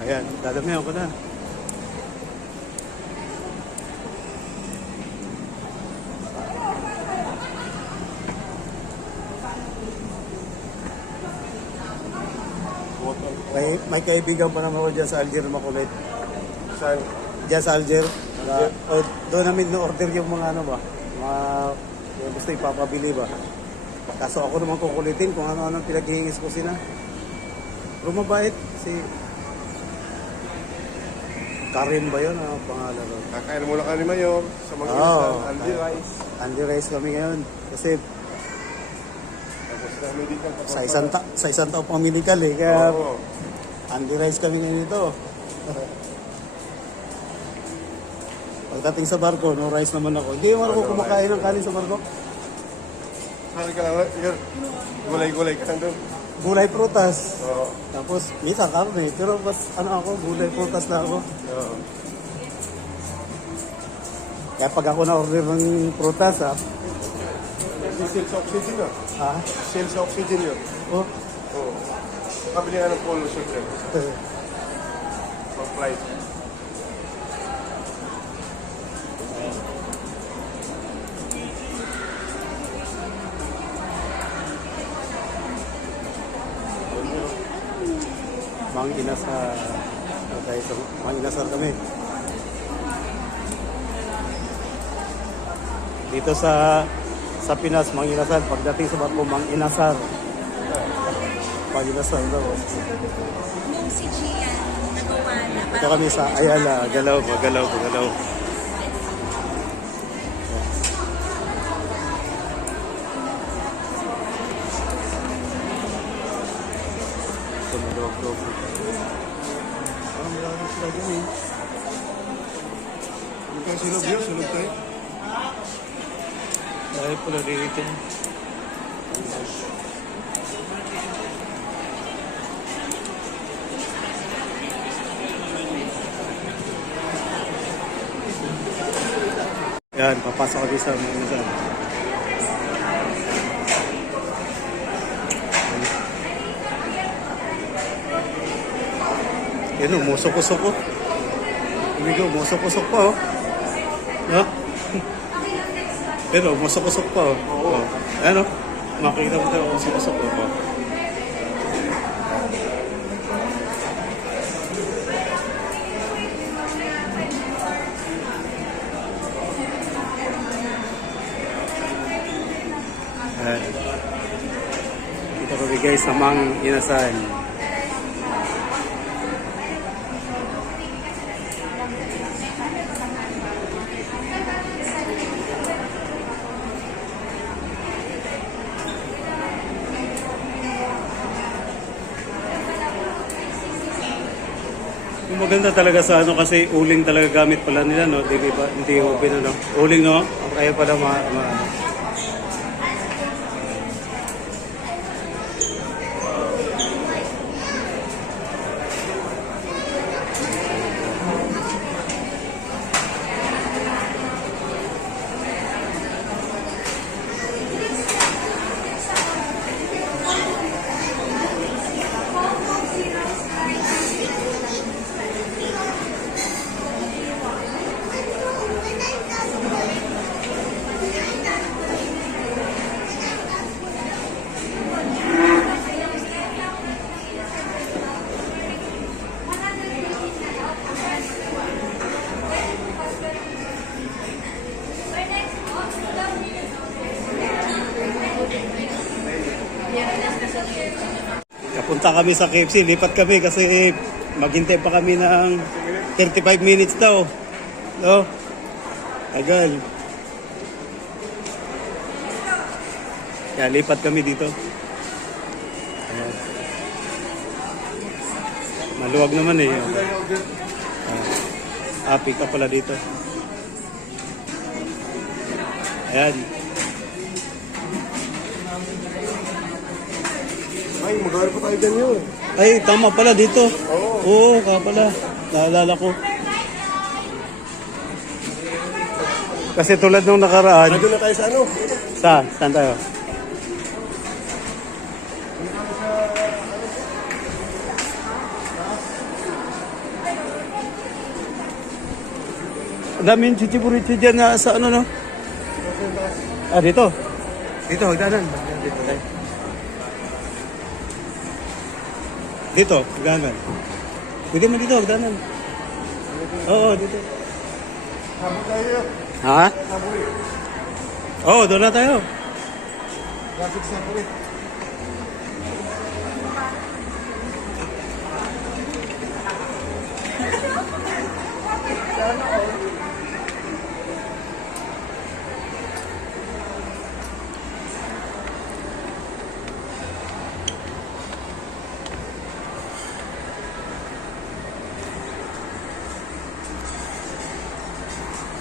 Ayan, dadamihan ko na. May kaibigan pa naman ako dyan sa Alger makulit. Saan? Dyan sa Alger. Doon namin na-order yung mga ano ba? Mga yung gusto ipapabili ba? Kaso ako naman kukulitin kung ano-ano pinaghihingis ko sila. Pero mabait si Karim ba yun? Ano pangalan ron? Kakain mo lang kami Mayor sa mga inasal, Andy Rice. Andy Rice kami ngayon. Kasi Tapos na medical pa. sa isang taon pang medical eh. Kaya Oo. Andy Rice kami ngayon ito. Pagdating sa barko, no rice naman ako. Hindi naman ako kumakain ng kanin sa barko. Sali ka lang, Mayor. Gulay-gulay ka lang doon. Gulay prutas. Oo. Tapos, minsan karne. Pero mas ano ako, gulay prutas na ako. Oo. Kaya pag ako na-order ng prutas, Sales oxygen yun. ha? Sales oxygen yun. Oh, Oo. Kabili nga ng polo shirt yun. Pang-flight. Mang inasar. Okay, so, mang inasar kami. Dito sa Pinas, mang inasar. Pagdating sa barko, mang inasar. Mang inasar daw. Nung si Gian nagawa na Ito kami sa Ayala, Galaw. Sumulog-log. Parang marami sila dyan eh. Ano kang sunog yun? Sunog tayo? Dahil pala dito. Yan, papasok kami sa mga. Yan o, musok-usok o. Umigo, musok-usok pa o. Ha? Pero, musok-usok pa o. Oo. Ano? Makikita mo tayo, musok-usok pa. Ayan. Kita kami guys sa Mang Inasal. Yung maganda talaga sa ano kasi uling talaga gamit pala nila no, di ba? Hindi open ano. Uling no, kaya pala ano. Kapunta kami sa KFC, lipat kami kasi maghintay pa kami ng 35 minutes daw. No? Tagal. Kaya lipat kami dito. Ayan. Maluwag naman eh. Pick up pala dito. Ayan. Ay, mag-aari pa tayo dyan yun. Ay, tama pala dito. Oo. Oo, kaya pala. Naalala ko. Kasi tulad nung nakaraan. Nandun na tayo sa ano? Saan tayo? Ang daming chichiburichi dyan na sa ano, no? Ah, dito. Dito, hagdanan. Dito tayo. Dito, hagdanan. Pwede mo dito, hagdanan. Oo, dito. Sabot tayo. Ha? Sabot. Oo, doon na tayo. Traffic sabot.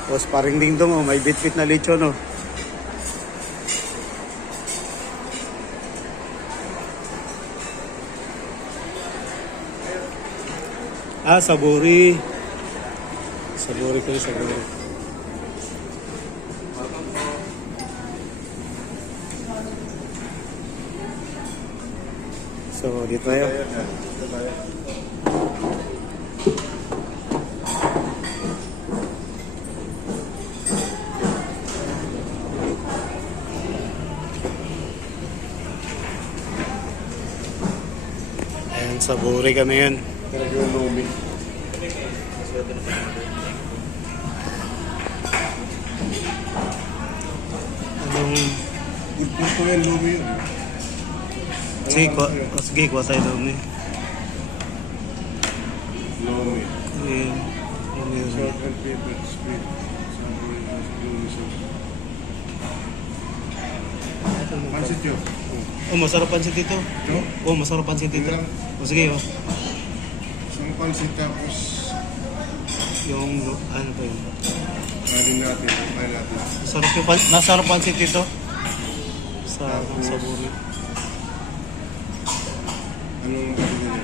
Tapos paring dingdong, oh, may bit-bit na lechon, oh. Ah, saburi. Saburi ko, saburi. So, dito tayo. Dito tayo. Ayan, saburi kami yan. Talaga yung lumi. Anong... Pulpul ko yung lumi yun. Sige, kuha tayo doon eh. Lumi. Ayan. Ano yun? Short and paper, speed. Lumi siya. Pansit yun. Oh, masarap pansit dito. Ito? Oh, masarap pansit dito. O sige, oh. Isang pansit tapos Yung, ano pa yun? kanin natin. Kain natin. Masarap yung masarap pansit dito. Sa saburi. Anong kanin niya?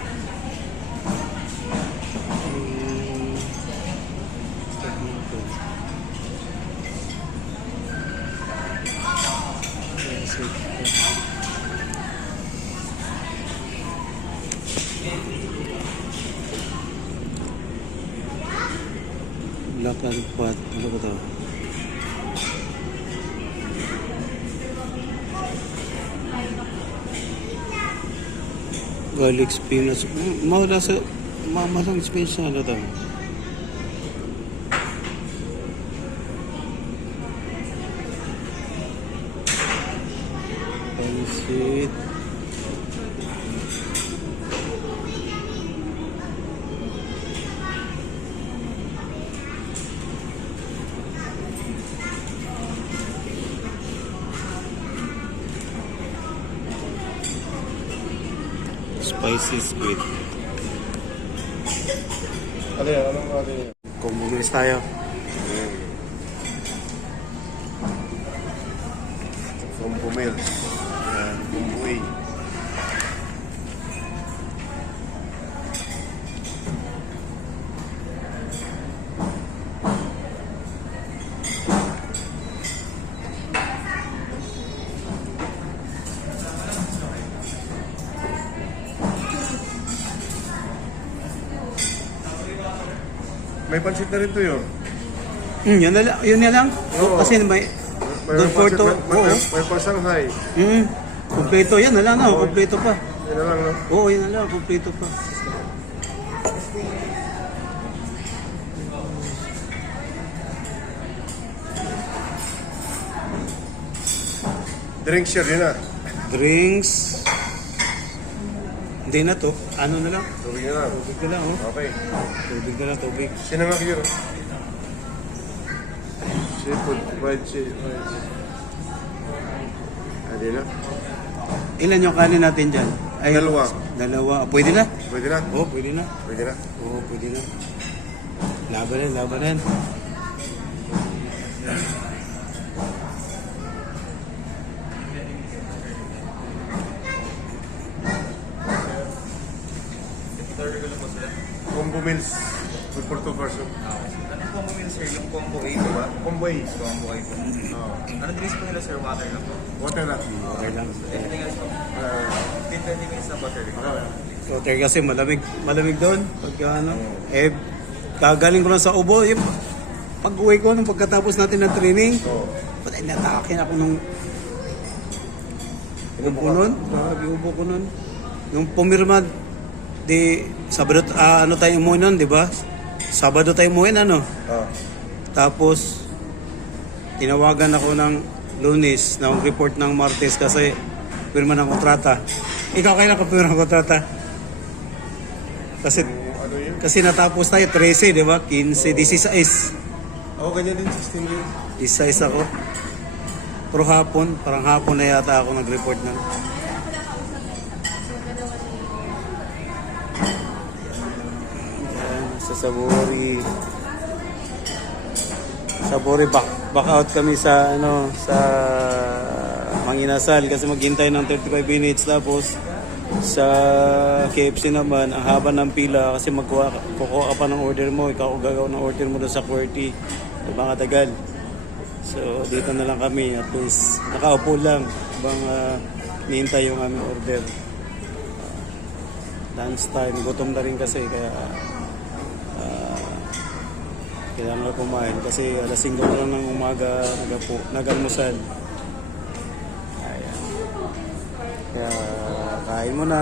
Lakan kuat, ano ba ito? Garlic spinach. Malang spinach na ano ito. Pansit. Spicy squid. Ano yan? Anong kanin yan? Kung bumilis tayo. From Pumil. Bumbuay. May pansit na rin to yun. Yun na lang. Yun na lang. Oo. Kasi may good for to. Oo. May pa Shanghai. Kompleto yan. Wala na. Kompleto pa. Yan na lang, no? Oo, yun na lang. Kompleto pa. Drink share yun ah. Drinks. Hindi na to. Ano na lang? Tubig na lang. Tubig na lang. Oh. Okay. Tubig na lang. Tubig. Sinangak yun. Seafood, fried seafood. Adi na. Ilan yung kanin natin dyan? Ay, Dalawa. Dalawa. Pwede na? Pwede na? Oo, pwede na. Pwede na. Oo, pwede na. Laban na, laban na. Combo meals. Good for 2 person. Anong combo meal sir? Yung combo A po ba? Combo A. Combo A po. Oo. Anong drinks po nila sir? Water lang po. Water lang. Okay lang. Anything else po? 15-20 minutes na butter. Okay. Hotel kasi malamig doon. Pagka ano, kagaling ko lang sa Ubo, yung pag-uwi ko nung pagkatapos natin ng training, patay natakin ako nung ubo nun. Grabe ubo ko nun. Nung pumirma, di Sabado, ano tayo umuwi nun, di ba? Sabado tayo umuwi, ano? Tapos, tinawagan ako ng Lunes na report ng Martes kasi pirma ng kontrata. Ikaw kailan ka pirma ng kontrata? Kasi Ano yun? kasi natapos tayo 13, di ba? 15, 16. Ako ganyan din, 16 yun. 16 ako. Pero hapon, parang hapon na yata ako nag-report na. Yan, sa Sabori. Sabori, back out kami sa ano sa Manginasal kasi maghintay ng 35 minutes tapos sa KFC naman ang haba ng pila kasi kukuha ka pa ng order mo, ikaw gagawa ng order mo doon sa QWERTY, diba nga tagal. So dito na lang kami, at least nakaupo lang habang nihintay yung aming order. Lunch time, gutom na rin kasi kaya kailangan ko kumain kasi alas 5 pa lang ng umaga nag-almusal. Ayan. Kaya kain mo na.